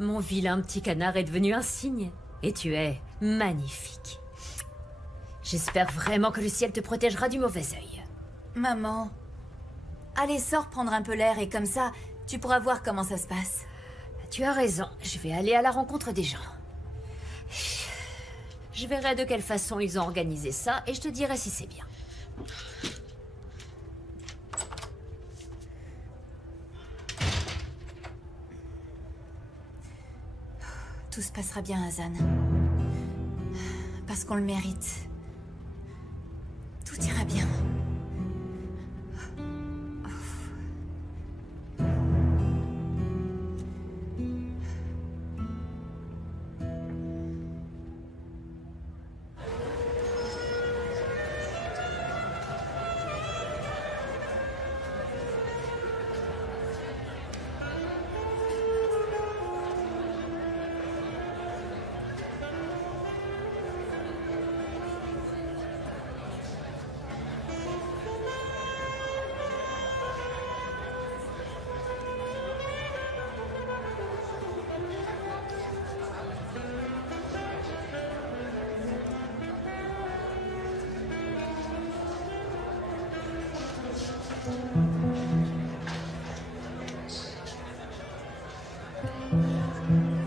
Mon vilain petit canard est devenu un cygne. Et tu es magnifique. J'espère vraiment que le ciel te protégera du mauvais œil. Maman, allez, sors prendre un peu l'air et comme ça, tu pourras voir comment ça se passe. Tu as raison, je vais aller à la rencontre des gens. Je verrai de quelle façon ils ont organisé ça et je te dirai si c'est bien. Tout se passera bien, Hazan. Parce qu'on le mérite. Tout ira bien.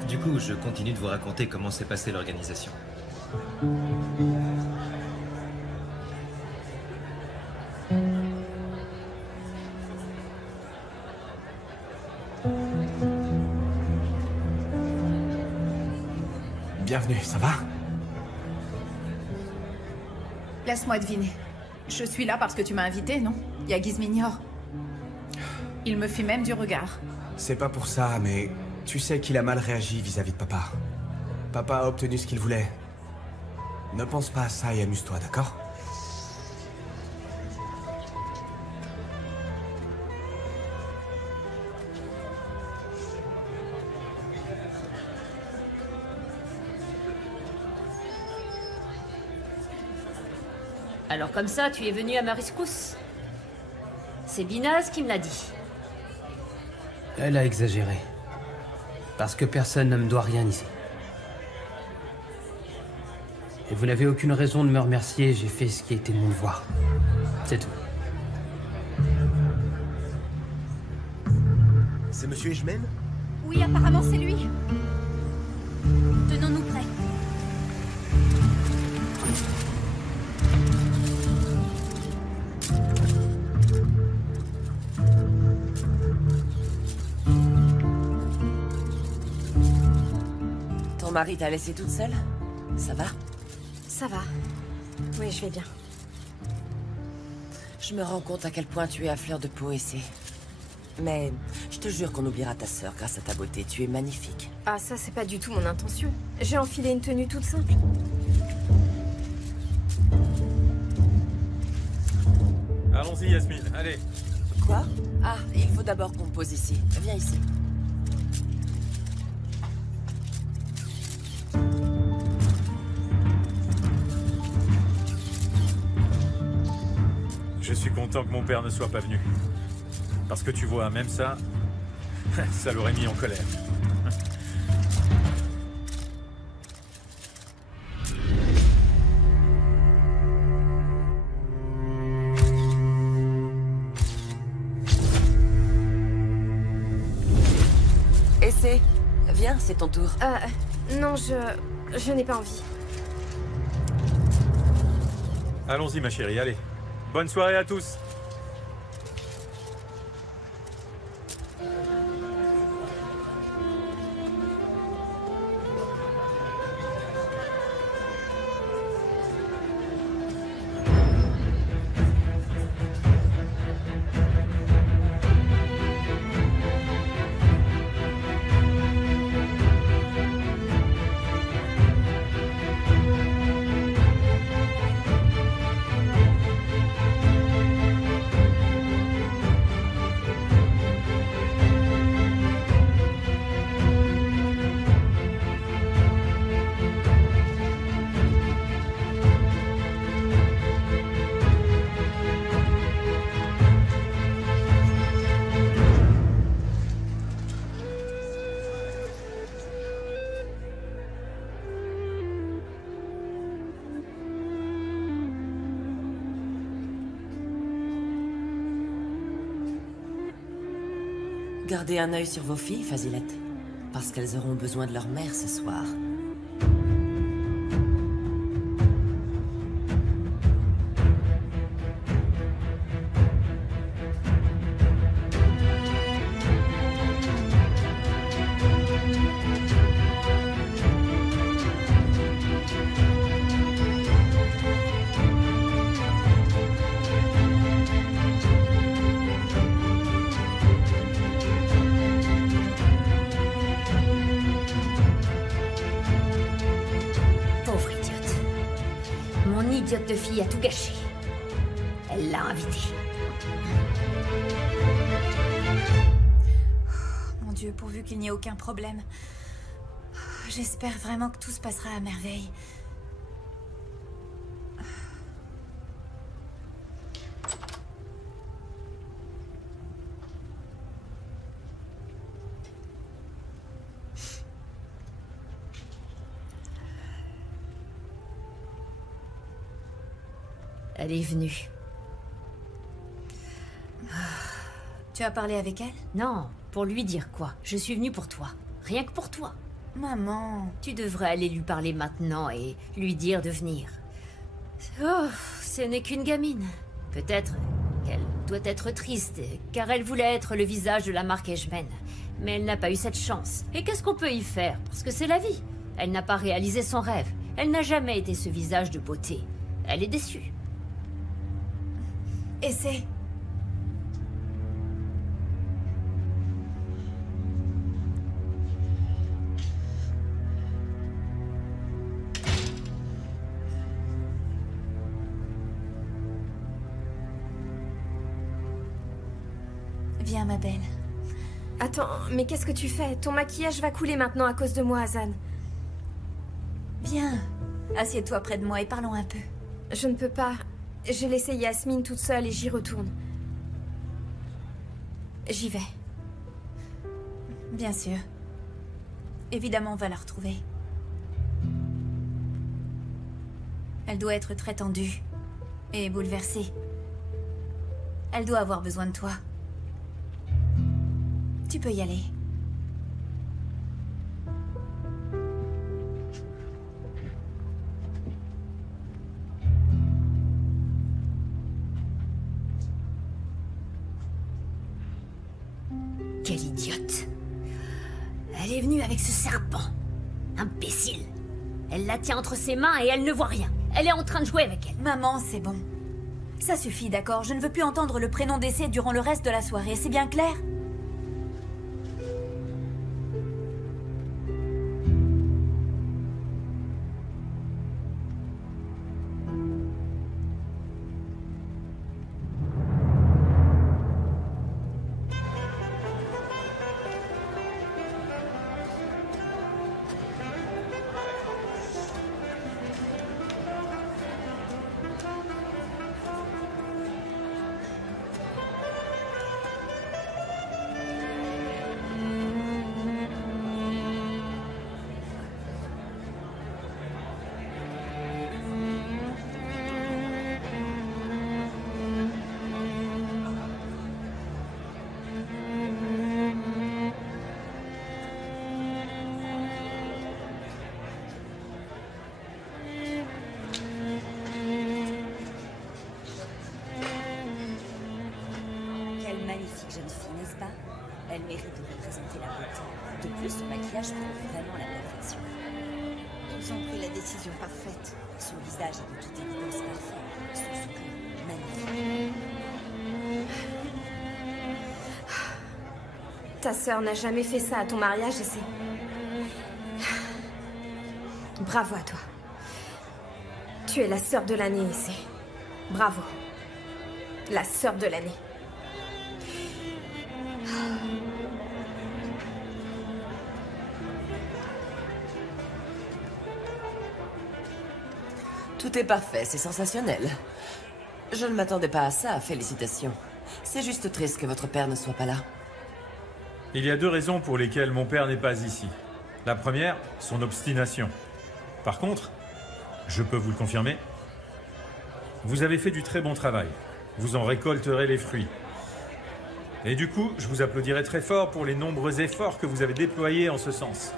Du coup, je continue de vous raconter comment s'est passée l'organisation. Bienvenue, ça va? Laisse-moi deviner. Je suis là parce que tu m'as invité, non? Il y a Gizminor. Il me fait même du regard. C'est pas pour ça, mais tu sais qu'il a mal réagi vis-à-vis de papa. Papa a obtenu ce qu'il voulait. Ne pense pas à ça et amuse-toi, d'accord? Alors comme ça, tu es venu à ma rescousse. C'est Binaz qui me l'a dit. Elle a exagéré. Parce que personne ne me doit rien ici. Et vous n'avez aucune raison de me remercier, j'ai fait ce qui était mon devoir. C'est tout. C'est Monsieur Ejmen? Oui, apparemment c'est lui. Tenons-nous prêts. Ton mari t'a laissée toute seule? Ça va? Ça va. Oui, je vais bien. Je me rends compte à quel point tu es à fleur de peau, Essay. Mais je te jure qu'on oubliera ta sœur grâce à ta beauté. Tu es magnifique. Ah, ça, c'est pas du tout mon intention. J'ai enfilé une tenue toute simple. Allons-y, Yasmine, allez. Quoi? Ah, il faut d'abord qu'on me pose ici. Viens ici. Je suis content que mon père ne soit pas venu. Parce que tu vois, même ça, ça l'aurait mis en colère. Essay, viens, c'est ton tour. Non, je n'ai pas envie. Allons-y, ma chérie, allez. Bonne soirée à tous. Gardez un œil sur vos filles, Fazilette. Parce qu'elles auront besoin de leur mère ce soir. Idiote de fille a tout gâché. Elle l'a invitée. Mon Dieu, pourvu qu'il n'y ait aucun problème. J'espère vraiment que tout se passera à merveille. Elle est venue. Tu as parlé avec elle? Non, pour lui dire quoi? Je suis venue pour toi. Rien que pour toi. Maman... Tu devrais aller lui parler maintenant et lui dire de venir. Oh, ce n'est qu'une gamine. Peut-être qu'elle doit être triste, car elle voulait être le visage de la marque Ejmen. Mais elle n'a pas eu cette chance. Et qu'est-ce qu'on peut y faire? Parce que c'est la vie. Elle n'a pas réalisé son rêve. Elle n'a jamais été ce visage de beauté. Elle est déçue. Essaie. Viens, ma belle. Attends, mais qu'est-ce que tu fais? Ton maquillage va couler maintenant à cause de moi, Hazan. Viens. Assieds-toi près de moi et parlons un peu. Je ne peux pas. J'ai laissé Yasmine toute seule et j'y retourne. J'y vais. Bien sûr. Évidemment, on va la retrouver. Elle doit être très tendue et bouleversée. Elle doit avoir besoin de toi. Tu peux y aller. Quelle idiote. Elle est venue avec ce serpent. Imbécile. Elle la tient entre ses mains et elle ne voit rien. Elle est en train de jouer avec elle. Maman, c'est bon. Ça suffit, d'accord? Je ne veux plus entendre le prénom d'essai durant le reste de la soirée, c'est bien clair? Jeune fille, n'est-ce pas? Elle mérite de représenter la beauté. De plus, son maquillage prouve vraiment la perfection. Ils ont pris la décision parfaite. Son visage est de toute évidence parfait. Son sourire magnifique. Ta sœur n'a jamais fait ça à ton mariage et c'est... Bravo à toi. Tu es la sœur de l'année ici. Bravo. La sœur de l'année. Tout est parfait, c'est sensationnel. Je ne m'attendais pas à ça, félicitations. C'est juste triste que votre père ne soit pas là. Il y a deux raisons pour lesquelles mon père n'est pas ici. La première, son obstination. Par contre, je peux vous le confirmer, vous avez fait du très bon travail. Vous en récolterez les fruits. Et du coup, je vous applaudirai très fort pour les nombreux efforts que vous avez déployés en ce sens.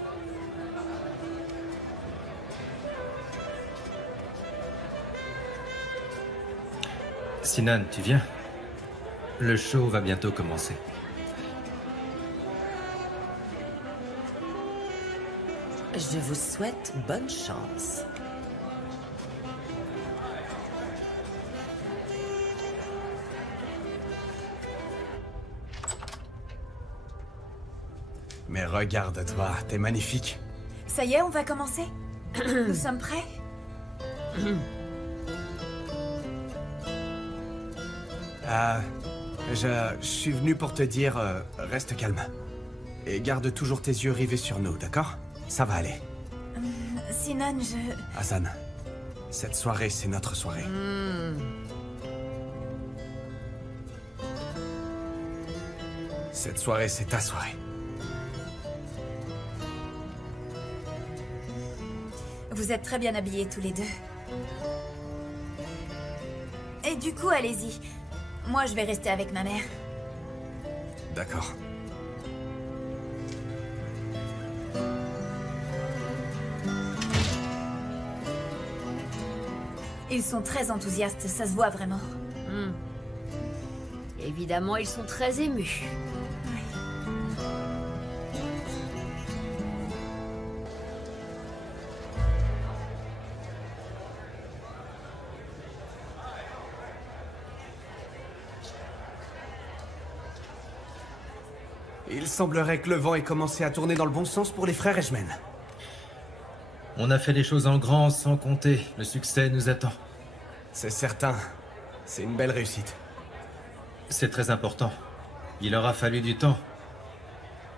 Sinan, tu viens? Le show va bientôt commencer. Je vous souhaite bonne chance. Mais regarde-toi, t'es magnifique. Ça y est, on va commencer? Nous sommes prêts? Je suis venu pour te dire, reste calme. Et garde toujours tes yeux rivés sur nous, d'accord? Ça va aller. Sinan, Hassan, cette soirée, c'est notre soirée. Cette soirée, c'est ta soirée. Vous êtes très bien habillés tous les deux. Et du coup, allez-y. Moi, je vais rester avec ma mère. D'accord. Ils sont très enthousiastes, ça se voit vraiment. Évidemment, ils sont très émus. Il semblerait que le vent ait commencé à tourner dans le bon sens pour les frères Ejmen. On a fait les choses en grand sans compter. Le succès nous attend. C'est certain. C'est une belle réussite. C'est très important. Il aura fallu du temps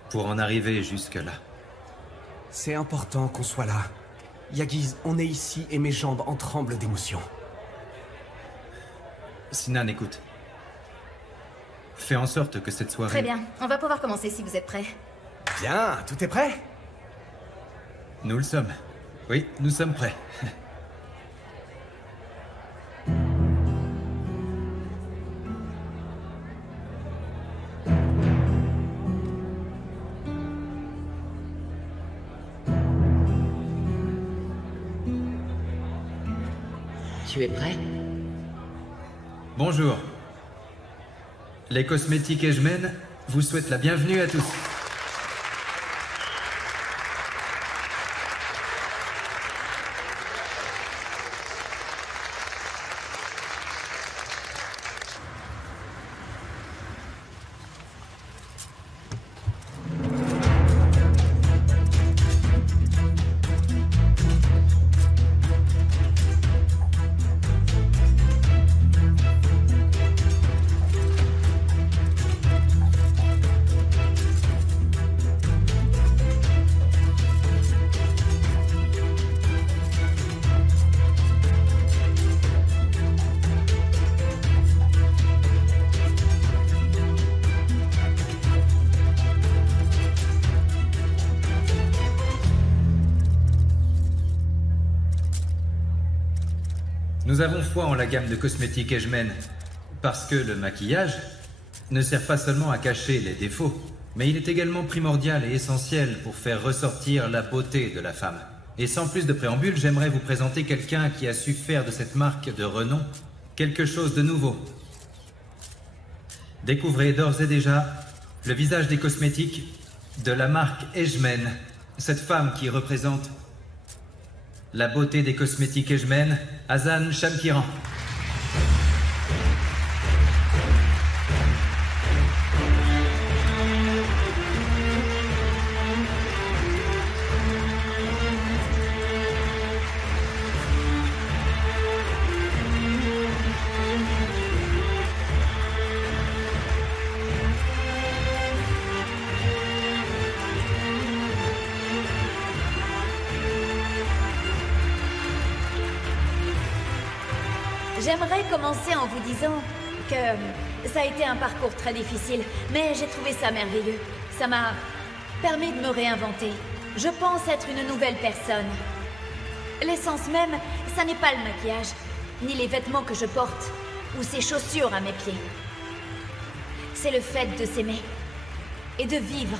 pour en arriver jusque-là. C'est important qu'on soit là. Yagiz, on est ici et mes jambes en tremblent d'émotion. Sinan, écoute. Fais en sorte que cette soirée... Très bien, on va pouvoir commencer si vous êtes prêts. Bien, tout est prêt? Nous le sommes. Oui, nous sommes prêts. Tu es prêt? Bonjour. Les cosmétiques Ejmen vous souhaitent la bienvenue à tous. Nous avons foi en la gamme de cosmétiques Ejmen, parce que le maquillage ne sert pas seulement à cacher les défauts, mais il est également primordial et essentiel pour faire ressortir la beauté de la femme. Et sans plus de préambule, j'aimerais vous présenter quelqu'un qui a su faire de cette marque de renom quelque chose de nouveau. Découvrez d'ores et déjà le visage des cosmétiques de la marque Ejmen, cette femme qui représente la beauté des cosmétiques Ejmen, Hassan Shamkiran. J'aimerais commencer en vous disant que ça a été un parcours très difficile, mais j'ai trouvé ça merveilleux. Ça m'a permis de me réinventer. Je pense être une nouvelle personne. L'essence même, ça n'est pas le maquillage, ni les vêtements que je porte, ou ces chaussures à mes pieds. c'est le fait de s'aimer. Et de vivre.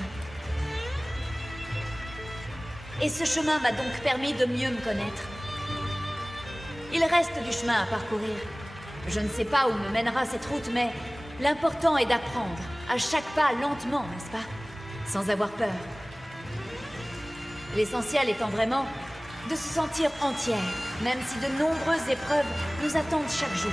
Et ce chemin m'a donc permis de mieux me connaître. Il reste du chemin à parcourir. Je ne sais pas où me mènera cette route, mais l'important est d'apprendre, à chaque pas lentement, n'est-ce pas? Sans avoir peur. L'essentiel étant vraiment de se sentir entière, même si de nombreuses épreuves nous attendent chaque jour.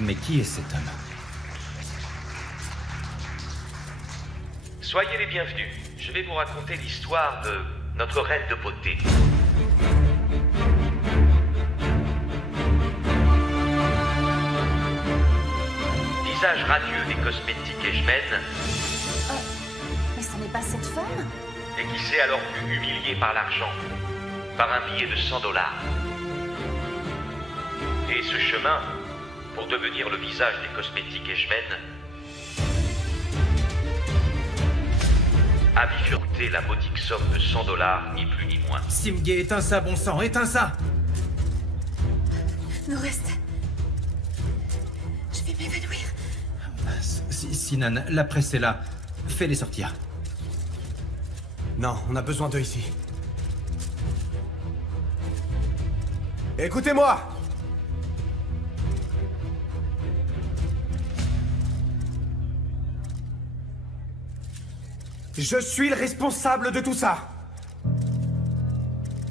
Mais qui est cet homme? Soyez les bienvenus. Je vais vous raconter l'histoire de notre reine de beauté. Visage radieux des cosmétiques Edgemen. Mais ce n'est pas cette femme? Et qui s'est alors vu humiliée par l'argent, par un billet de $100. Et ce chemin, pour devenir le visage des cosmétiques Edgemen, a bifurqué la modique somme de $100, ni plus ni moins. Simgay, éteins ça, bon sang, éteins ça! Nous reste. Je vais m'évanouir. Sinan, la presse est là. Fais-les sortir. Non, on a besoin d'eux ici. Écoutez-moi! Je suis le responsable de tout ça.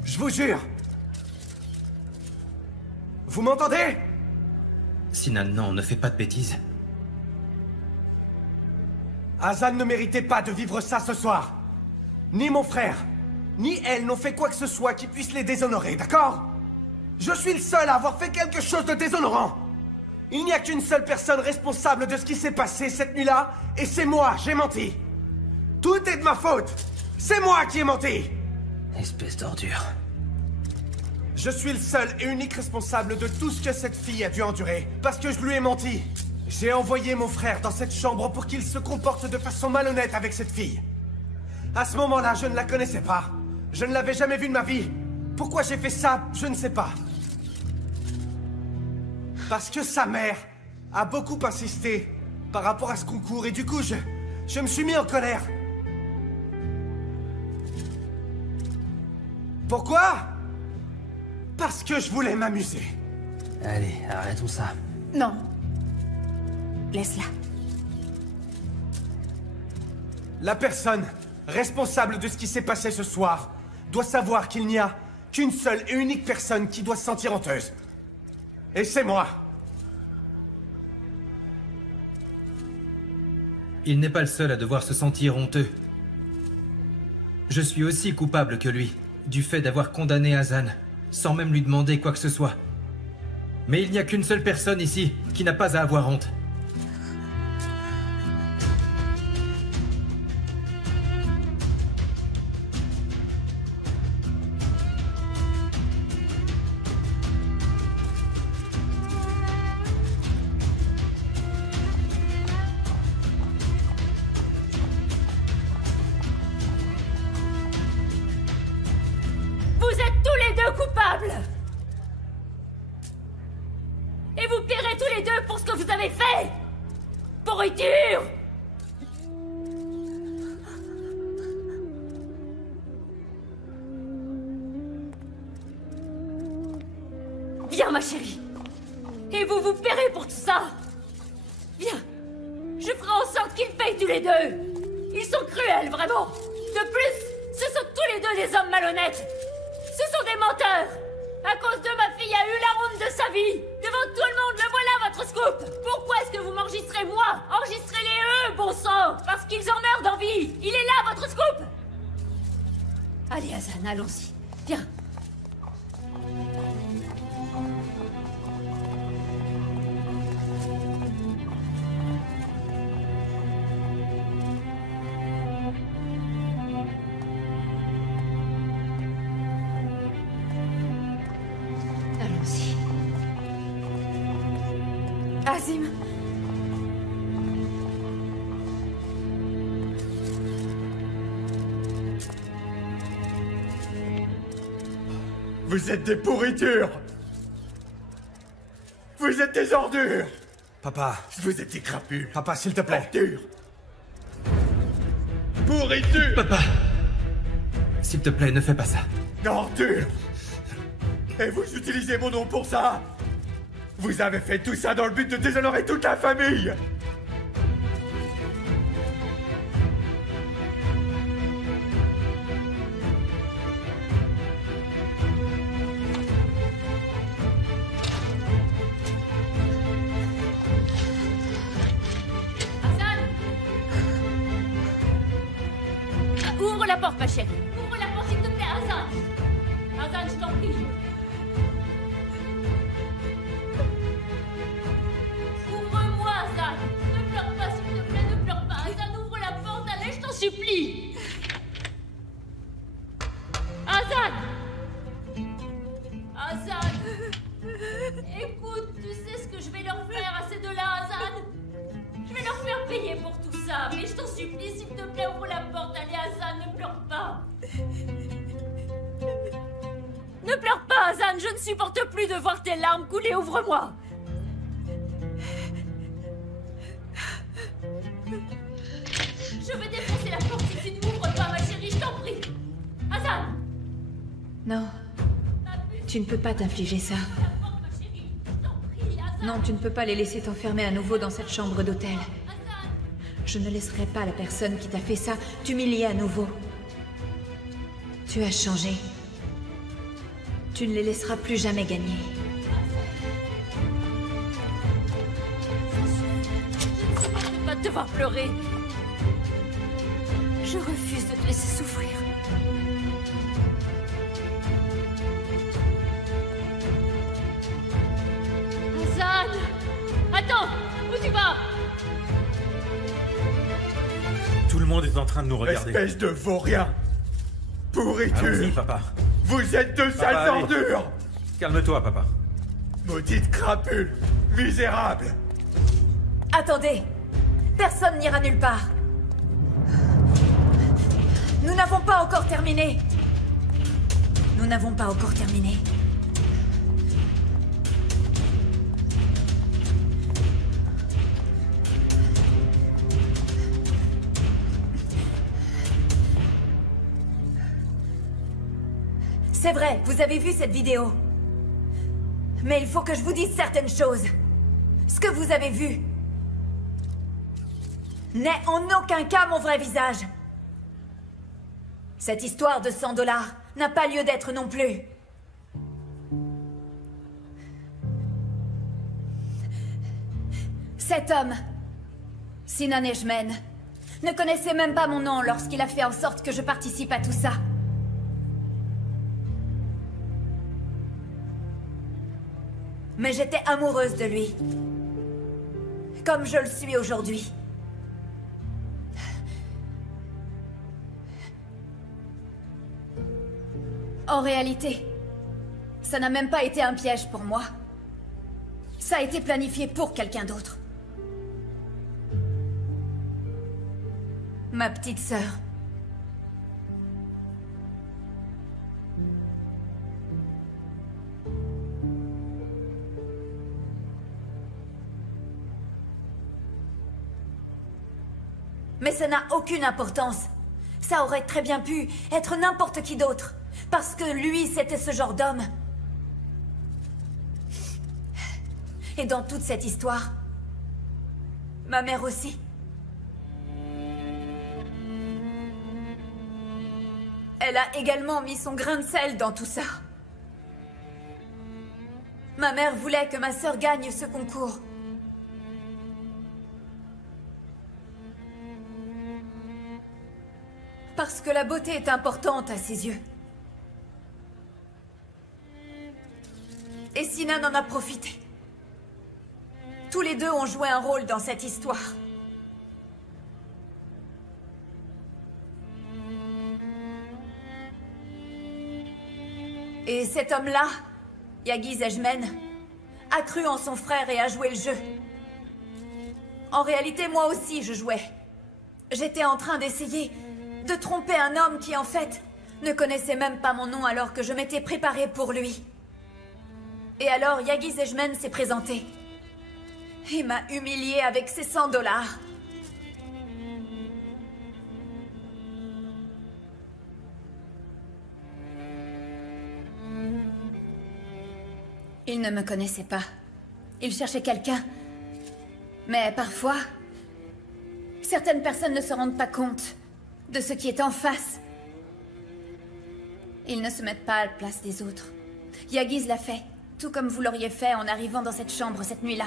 Je vous jure. Vous m'entendez? Sinan, non, ne fais pas de bêtises. Hazan ne méritait pas de vivre ça ce soir. Ni mon frère, ni elle n'ont fait quoi que ce soit qui puisse les déshonorer, d'accord? Je suis le seul à avoir fait quelque chose de déshonorant. Il n'y a qu'une seule personne responsable de ce qui s'est passé cette nuit-là, et c'est moi, j'ai menti. Tout est de ma faute. C'est moi qui ai menti. Espèce d'ordure. Je suis le seul et unique responsable de tout ce que cette fille a dû endurer, parce que je lui ai menti. J'ai envoyé mon frère dans cette chambre pour qu'il se comporte de façon malhonnête avec cette fille. À ce moment-là, je ne la connaissais pas. Je ne l'avais jamais vue de ma vie. Pourquoi j'ai fait ça, je ne sais pas. Parce que sa mère a beaucoup insisté par rapport à ce concours, et du coup, je me suis mis en colère. Pourquoi? Parce que je voulais m'amuser. Allez, arrêtons ça. Non. Laisse-la. La personne responsable de ce qui s'est passé ce soir doit savoir qu'il n'y a qu'une seule et unique personne qui doit se sentir honteuse. Et c'est moi. Il n'est pas le seul à devoir se sentir honteux. Je suis aussi coupable que lui, du fait d'avoir condamné Hazan, sans même lui demander quoi que ce soit. Mais il n'y a qu'une seule personne ici qui n'a pas à avoir honte. Coupables. Et vous paierez tous les deux pour ce que vous avez fait. Pourriture. Viens, ma chérie. Et vous paierez pour tout ça. Viens. Je ferai en sorte qu'ils payent tous les deux. Ils sont cruels, vraiment. De plus, ce sont tous les deux des hommes malhonnêtes. Ce sont des menteurs. À cause de ma fille a eu la honte de sa vie. Devant tout le monde, le voilà votre scoop. Pourquoi est-ce que vous m'enregistrez moi? Enregistrez-les eux, bon sang. Parce qu'ils en meurent d'envie. Il est là, votre scoop. Allez, Hazan, allons-y. Viens. Azim. Vous êtes des pourritures! Vous êtes des ordures! Papa. Vous êtes des crapules! Papa, s'il te plaît. Ordures! Pourriture! Papa! S'il te plaît, ne fais pas ça. Ordure! Et vous utilisez mon nom pour ça? Vous avez fait tout ça dans le but de déshonorer toute la famille! Ouvre la porte, ma chérie. Ouvre la porte, s'il te plaît, Hassan. Hassan, je t'en prie. Ouvre-moi, Hassan. Ne pleure pas, s'il te plaît, ne pleure pas. Hassan, ouvre la porte, allez, je t'en supplie. Hassan. Hassan. Écoute, tu sais ce que je vais leur faire à ces deux-là, Hassan? Je vais leur faire payer pour tout ça, mais je t'en supplie, s'il te plaît, ouvre la porte. Allez, Hassan, ne pleure pas. Ne pleure pas, Hassan, je ne supporte plus de voir tes larmes couler, ouvre-moi. Je vais défoncer la porte si tu ne m'ouvres pas, ma chérie, je t'en prie. Hassan. Non. Tu ne peux pas t'infliger ça. Non, tu ne peux pas les laisser t'enfermer à nouveau dans cette chambre d'hôtel. Je ne laisserai pas la personne qui t'a fait ça t'humilier à nouveau. Tu as changé. Tu ne les laisseras plus jamais gagner. Je ne peux pas te voir pleurer. Je refuse de te laisser souffrir. Hassan! Attends! Où tu vas? Tout le monde est en train de nous regarder. Espèce de vaurien! Pourriture! Allons-y, papa. Vous êtes deux sales allez. ordures! Calme-toi, papa. Maudite crapule! Misérable! Attendez! Personne n'ira nulle part. Nous n'avons pas encore terminé. Nous n'avons pas encore terminé. C'est vrai, vous avez vu cette vidéo. Mais il faut que je vous dise certaines choses. Ce que vous avez vu n'est en aucun cas mon vrai visage. Cette histoire de 100 $ n'a pas lieu d'être non plus. Cet homme, Sinan Ejmen, ne connaissait même pas mon nom lorsqu'il a fait en sorte que je participe à tout ça. Mais j'étais amoureuse de lui. Comme je le suis aujourd'hui. En réalité, ça n'a même pas été un piège pour moi. Ça a été planifié pour quelqu'un d'autre. Ma petite sœur. Mais ça n'a aucune importance. Ça aurait très bien pu être n'importe qui d'autre. Parce que lui, c'était ce genre d'homme. Et dans toute cette histoire, ma mère aussi. Elle a également mis son grain de sel dans tout ça. Ma mère voulait que ma sœur gagne ce concours. Parce que la beauté est importante à ses yeux. Et Sinan en a profité. Tous les deux ont joué un rôle dans cette histoire. Et cet homme-là, Yagiz Ejmen, a cru en son frère et a joué le jeu. En réalité, moi aussi, je jouais. J'étais en train d'essayer de tromper un homme qui, en fait, ne connaissait même pas mon nom alors que je m'étais préparée pour lui. Et alors, Yagi Zejmen s'est présenté. Il m'a humiliée avec ses $100. Il ne me connaissait pas. Il cherchait quelqu'un. Mais parfois, certaines personnes ne se rendent pas compte de ce qui est en face. Ils ne se mettent pas à la place des autres. Yagiz l'a fait, tout comme vous l'auriez fait en arrivant dans cette chambre cette nuit-là.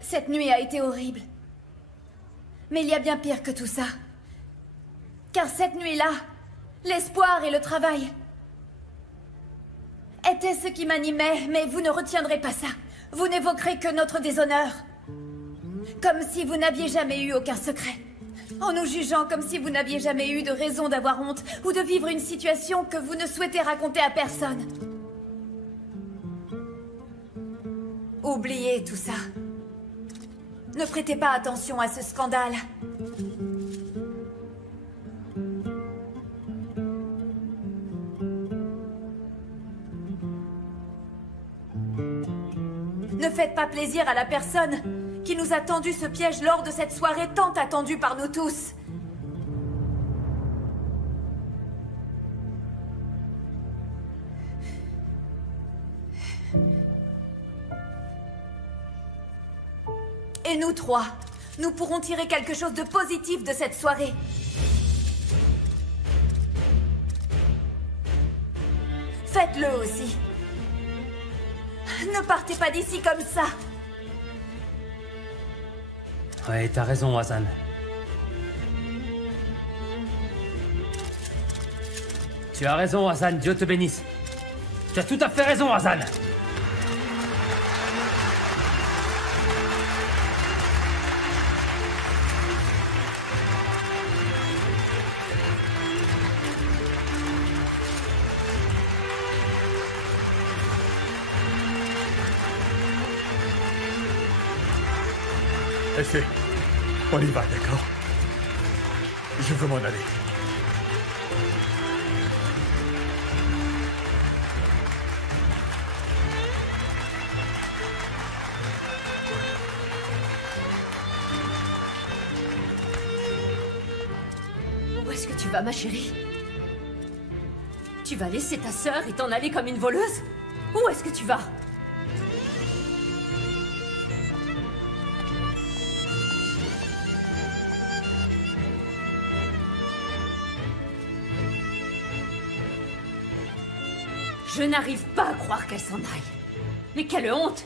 Cette nuit a été horrible. Mais il y a bien pire que tout ça. Car cette nuit-là, l'espoir et le travail étaient ce qui m'animait, mais vous ne retiendrez pas ça. Vous n'évoquerez que notre déshonneur. Comme si vous n'aviez jamais eu aucun secret. En nous jugeant comme si vous n'aviez jamais eu de raison d'avoir honte ou de vivre une situation que vous ne souhaitez raconter à personne. Oubliez tout ça. Ne prêtez pas attention à ce scandale. Ne faites pas plaisir à la personne qui nous a tendu ce piège lors de cette soirée tant attendue par nous tous. Et nous trois, nous pourrons tirer quelque chose de positif de cette soirée. Faites-le aussi. Ne partez pas d'ici comme ça. Ouais, t'as raison, Hassan. Tu as raison, Hassan, Dieu te bénisse. Tu as tout à fait raison, Hassan. Effet, on y va, d'accord? Je veux m'en aller. Où est-ce que tu vas, ma chérie? Tu vas laisser ta sœur et t'en aller comme une voleuse? Où est-ce que tu vas? Je n'arrive pas à croire qu'elle s'en aille. Mais quelle honte!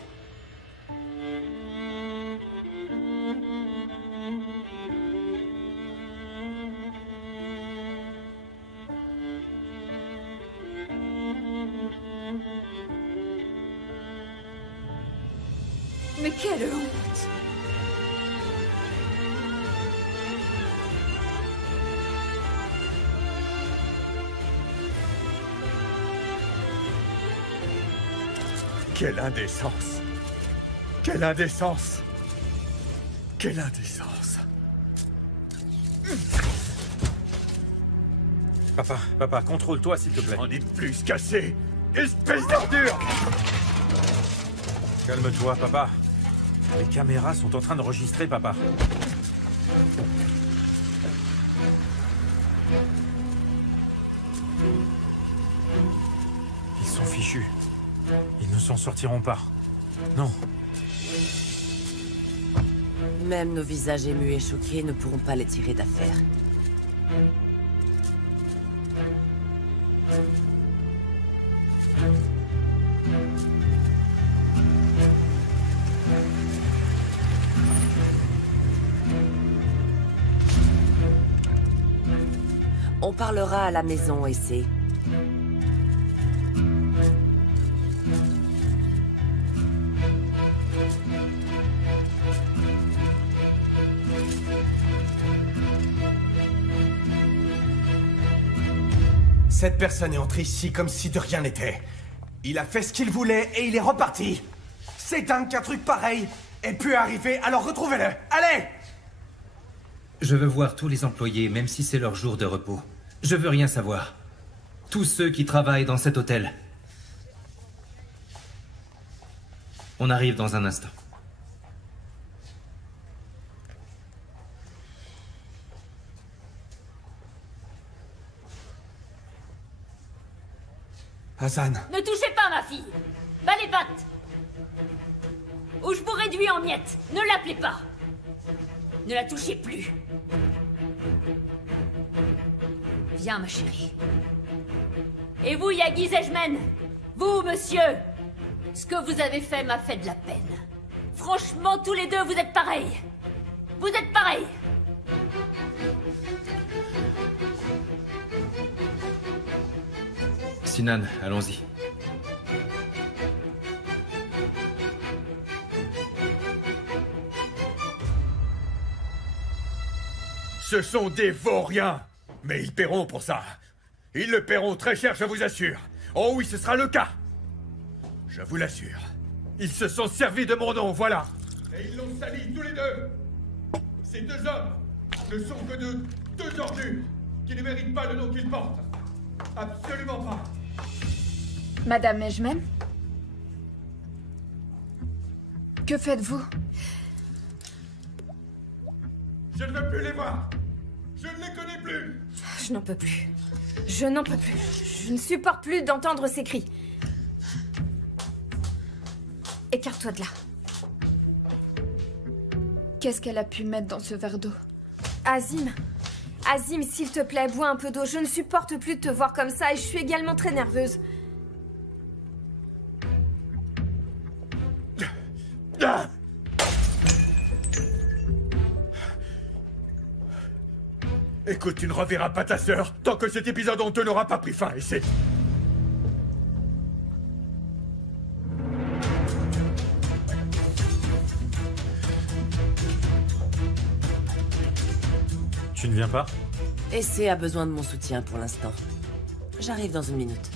Mais quelle honte! Quelle indécence! Quelle indécence! Quelle indécence! Papa, contrôle-toi s'il te plaît. J'en ai plus cassé! Espèce d'ordure! Calme-toi, papa. Les caméras sont en train d'enregistrer, papa. Ils sont fichus. Ils ne s'en sortiront pas. Non. Même nos visages émus et choqués ne pourront pas les tirer d'affaire. On parlera à la maison, et c'est... Cette personne est entrée ici comme si de rien n'était. Il a fait ce qu'il voulait et il est reparti. C'est dingue qu'un truc pareil ait pu arriver, alors retrouvez-le. Allez! Je veux voir tous les employés, même si c'est leur jour de repos. Je veux rien savoir. Tous ceux qui travaillent dans cet hôtel. On arrive dans un instant. Hassan. Ne touchez pas ma fille! Bas les pattes! Ou je vous réduis en miettes! Ne l'appelez pas! Ne la touchez plus! Viens, ma chérie. Et vous, Yagi Zejmen, vous, monsieur, ce que vous avez fait m'a fait de la peine. Franchement, tous les deux, vous êtes pareils. Vous êtes pareils. Sinan, allons-y. Ce sont des vauriens. Mais ils paieront pour ça. Ils le paieront très cher, je vous assure. Oh oui, ce sera le cas. Je vous l'assure. Ils se sont servis de mon nom, voilà. Et ils l'ont sali, tous les deux. Ces deux hommes ne sont que deux ordures qui ne méritent pas le nom qu'ils portent. Absolument pas. Madame Ejmen? Que faites-vous? Je ne veux plus les voir. Je ne les connais plus. Je n'en peux plus. Je n'en peux plus. Je ne supporte plus d'entendre ces cris. Écarte-toi de là. Qu'est-ce qu'elle a pu mettre dans ce verre d'eau? Azim. Azim, s'il te plaît, bois un peu d'eau. Je ne supporte plus de te voir comme ça et je suis également très nerveuse. Ah! Écoute, tu ne reverras pas ta sœur tant que cet épisode honteux n'aura pas pris fin, et c'est... Tu ne viens pas? Essay a besoin de mon soutien pour l'instant. J'arrive dans une minute.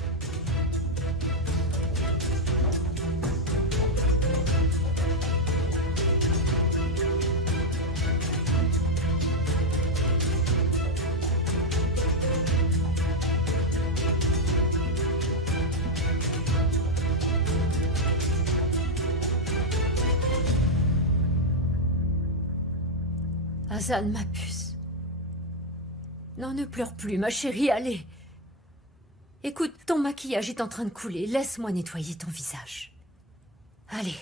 Hassan, ma puce. Non, ne pleure plus, ma chérie, allez. Écoute, ton maquillage est en train de couler. Laisse-moi nettoyer ton visage. Allez.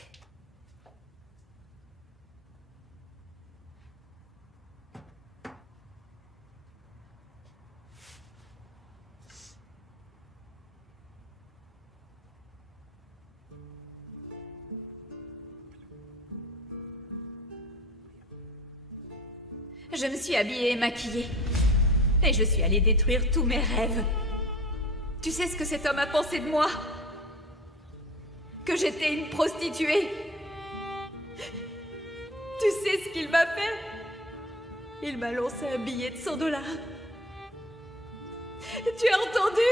Je me suis habillée et maquillée. Et je suis allée détruire tous mes rêves. Tu sais ce que cet homme a pensé de moi? Que j'étais une prostituée. Tu sais ce qu'il m'a fait? Il m'a lancé un billet de 100 $. Tu as entendu?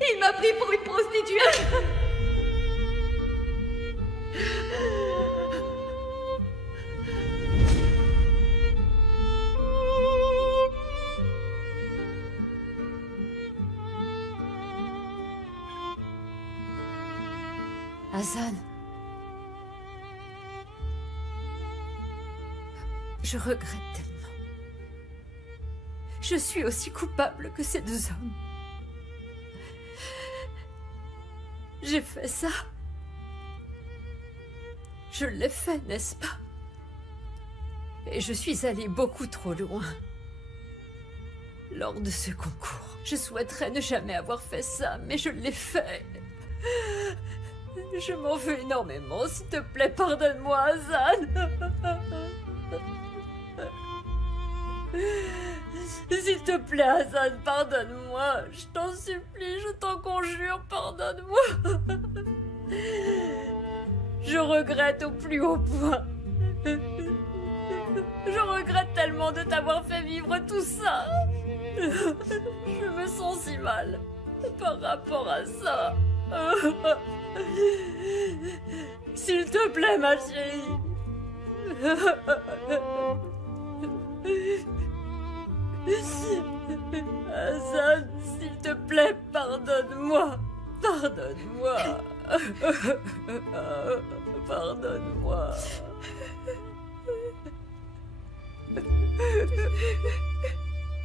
Il m'a pris pour une prostituée. Hassan. Je regrette tellement. Je suis aussi coupable que ces deux hommes. J'ai fait ça. Je l'ai fait, n'est-ce pas? Et je suis allée beaucoup trop loin. Lors de ce concours, je souhaiterais ne jamais avoir fait ça, mais je l'ai fait. Je m'en veux énormément. S'il te plaît, pardonne-moi, Hassan. S'il te plaît, Hassan, pardonne-moi. Je t'en supplie, je t'en conjure, pardonne-moi. Je regrette au plus haut point. Je regrette tellement de t'avoir fait vivre tout ça. Je me sens si mal par rapport à ça. S'il te plaît, ma chérie. Hassan, s'il te plaît, pardonne-moi. Pardonne-moi. Pardonne-moi.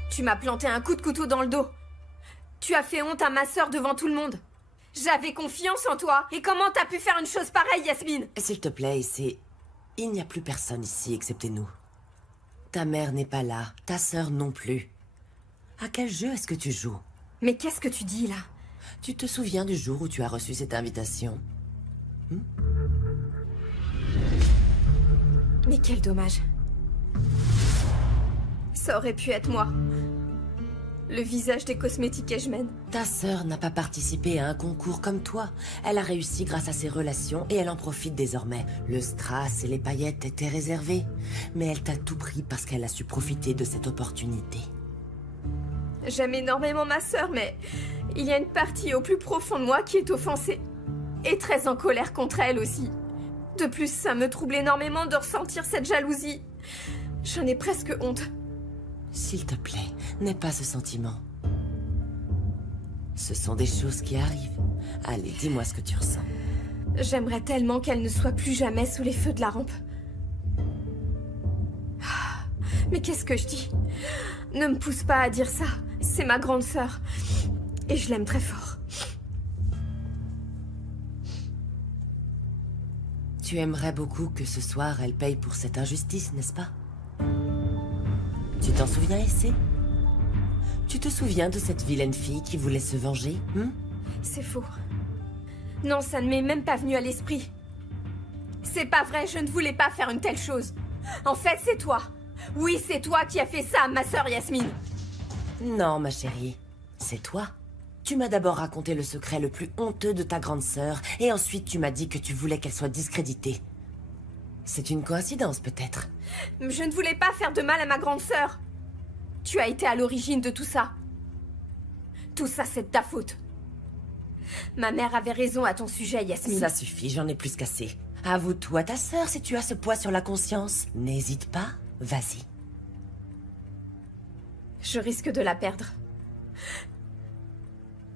Tu m'as planté un coup de couteau dans le dos. Tu as fait honte à ma sœur devant tout le monde. J'avais confiance en toi. Et comment t'as pu faire une chose pareille, Yasmine? S'il te plaît, il n'y a plus personne ici excepté nous. Ta mère n'est pas là, ta sœur non plus. À quel jeu est-ce que tu joues? Mais qu'est-ce que tu dis, là? Tu te souviens du jour où tu as reçu cette invitation? Mais quel dommage. Ça aurait pu être moi. Le visage des cosmétiques Ejmen. Ta sœur n'a pas participé à un concours comme toi. Elle a réussi grâce à ses relations et elle en profite désormais. Le strass et les paillettes étaient réservés. Mais elle t'a tout pris parce qu'elle a su profiter de cette opportunité. J'aime énormément ma sœur, mais il y a une partie au plus profond de moi qui est offensée. Et très en colère contre elle aussi. De plus, ça me trouble énormément de ressentir cette jalousie. J'en ai presque honte. S'il te plaît, n'aie pas ce sentiment. Ce sont des choses qui arrivent. Allez, dis-moi ce que tu ressens. J'aimerais tellement qu'elle ne soit plus jamais sous les feux de la rampe. Mais qu'est-ce que je dis? Ne me pousse pas à dire ça. C'est ma grande sœur. Et je l'aime très fort. Tu aimerais beaucoup que ce soir, elle paye pour cette injustice, n'est-ce pas? Tu t'en souviens, Essay? Tu te souviens de cette vilaine fille qui voulait se venger, C'est faux. Non, ça ne m'est même pas venu à l'esprit. C'est pas vrai, je ne voulais pas faire une telle chose. En fait, c'est toi. Oui, c'est toi qui as fait ça à ma sœur Yasmine. Non, ma chérie. C'est toi. Tu m'as d'abord raconté le secret le plus honteux de ta grande sœur, et ensuite tu m'as dit que tu voulais qu'elle soit discréditée. C'est une coïncidence, peut-être. Je ne voulais pas faire de mal à ma grande sœur. Tu as été à l'origine de tout ça. Tout ça, c'est de ta faute. Ma mère avait raison à ton sujet, Yasmine. Ça suffit, j'en ai plus qu'assez. Avoue-tout à ta sœur si tu as ce poids sur la conscience. N'hésite pas, vas-y. Je risque de la perdre.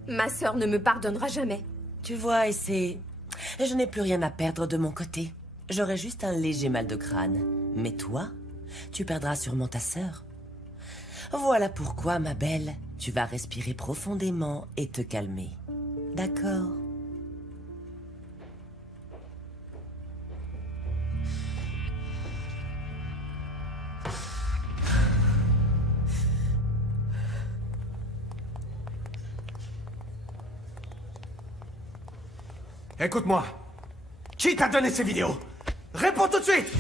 Ma sœur ne me pardonnera jamais. Tu vois, et je n'ai plus rien à perdre de mon côté. J'aurai juste un léger mal de crâne. Mais toi, tu perdras sûrement ta sœur. Voilà pourquoi, ma belle, tu vas respirer profondément et te calmer. D'accord? Écoute-moi. Qui t'a donné ces vidéos? Réponds tout de suite!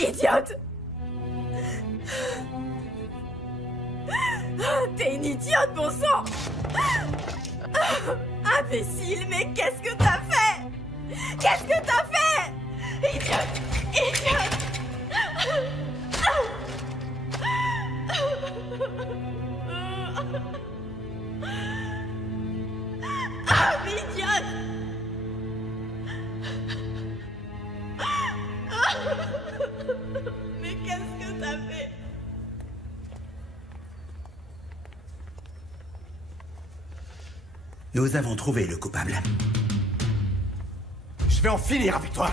Idiote! T'es une idiote, bon sang! Imbécile, mais qu'est-ce que t'as fait? Qu'est-ce que t'as fait? Idiote! Idiote! Ah, idiote! Mais qu'est-ce que t'as fait? Nous avons trouvé le coupable. Je vais en finir avec toi.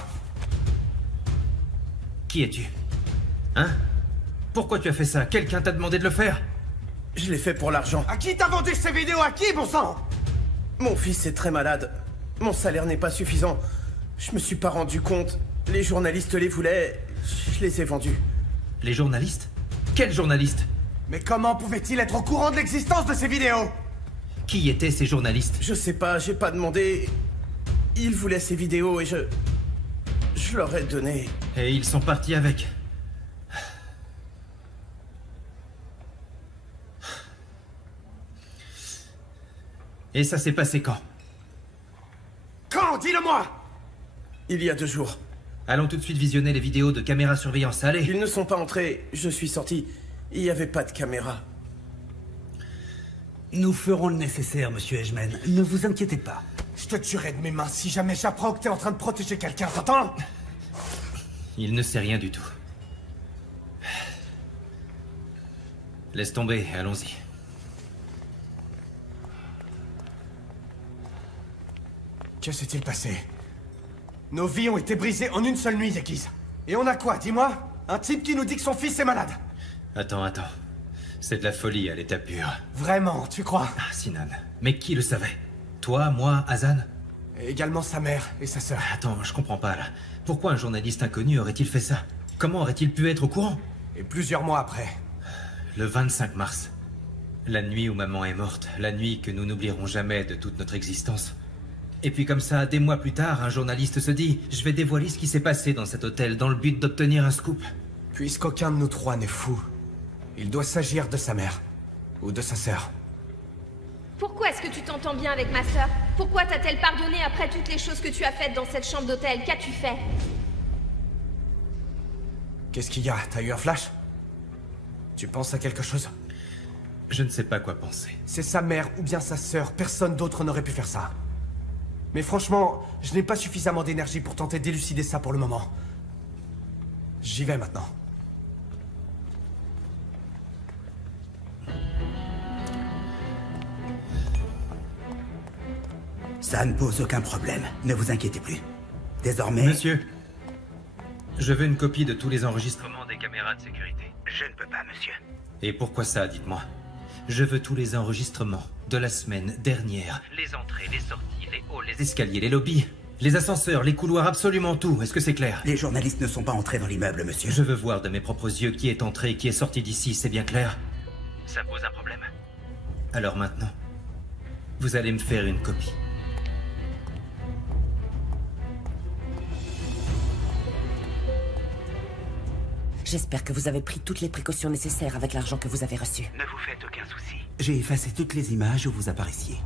Qui es-tu? Hein? Pourquoi tu as fait ça? Quelqu'un t'a demandé de le faire? Je l'ai fait pour l'argent. À qui t'as vendu ces vidéos? À qui, bon sang? Mon fils est très malade. Mon salaire n'est pas suffisant. Je me suis pas rendu compte. Les journalistes les voulaient. Je les ai vendus. Les journalistes? Quels journalistes? Mais comment pouvaient-ils être au courant de l'existence de ces vidéos? Qui étaient ces journalistes? Je sais pas, j'ai pas demandé. Ils voulaient ces vidéos et je leur ai donné. Et ils sont partis avec. Et ça s'est passé quand? Quand? Dis-le-moi! Il y a 2 jours. Allons tout de suite visionner les vidéos de caméra surveillance, allez. Ils ne sont pas entrés, je suis sorti. Il n'y avait pas de caméra. Nous ferons le nécessaire, monsieur Edgeman. Ne vous inquiétez pas. Je te tuerai de mes mains si jamais j'apprends que t'es en train de protéger quelqu'un, t'entends? Il ne sait rien du tout. Laisse tomber, allons-y. Que s'est-il passé? Nos vies ont été brisées en une seule nuit, Yekiz. Et on a quoi, dis-moi? Un type qui nous dit que son fils est malade. Attends. C'est de la folie à l'état pur. Vraiment, tu crois? Ah, Sinan. Mais qui le savait? Toi, moi, Hazan? Et également sa mère et sa sœur. Attends, je comprends pas, là. Pourquoi un journaliste inconnu aurait-il fait ça? Comment aurait-il pu être au courant? Et plusieurs mois après. Le 25 mars. La nuit où maman est morte. La nuit que nous n'oublierons jamais de toute notre existence. Et puis comme ça, des mois plus tard, un journaliste se dit « Je vais dévoiler ce qui s'est passé dans cet hôtel dans le but d'obtenir un scoop. » Puisqu'aucun de nous trois n'est fou, il doit s'agir de sa mère. Ou de sa sœur. Pourquoi est-ce que tu t'entends bien avec ma sœur? Pourquoi t'a-t-elle pardonné après toutes les choses que tu as faites dans cette chambre d'hôtel? Qu'as-tu fait? Qu'est-ce qu'il y a? T'as eu un flash? Tu penses à quelque chose? Je ne sais pas quoi penser. C'est sa mère ou bien sa sœur. Personne d'autre n'aurait pu faire ça. Mais franchement, je n'ai pas suffisamment d'énergie pour tenter d'élucider ça pour le moment. J'y vais maintenant. Ça ne pose aucun problème. Ne vous inquiétez plus. Désormais... Monsieur, je veux une copie de tous les enregistrements des caméras de sécurité. Je ne peux pas, monsieur. Et pourquoi ça, dites-moi? Je veux tous les enregistrements de la semaine dernière. Les entrées, les sorties, les halls, les escaliers, les lobbies, les ascenseurs, les couloirs, absolument tout. Est-ce que c'est clair? Les journalistes ne sont pas entrés dans l'immeuble, monsieur. Je veux voir de mes propres yeux qui est entré et qui est sorti d'ici, c'est bien clair? Ça pose un problème. Alors maintenant, vous allez me faire une copie. J'espère que vous avez pris toutes les précautions nécessaires avec l'argent que vous avez reçu. Ne vous faites aucun souci. J'ai effacé toutes les images où vous apparaissiez.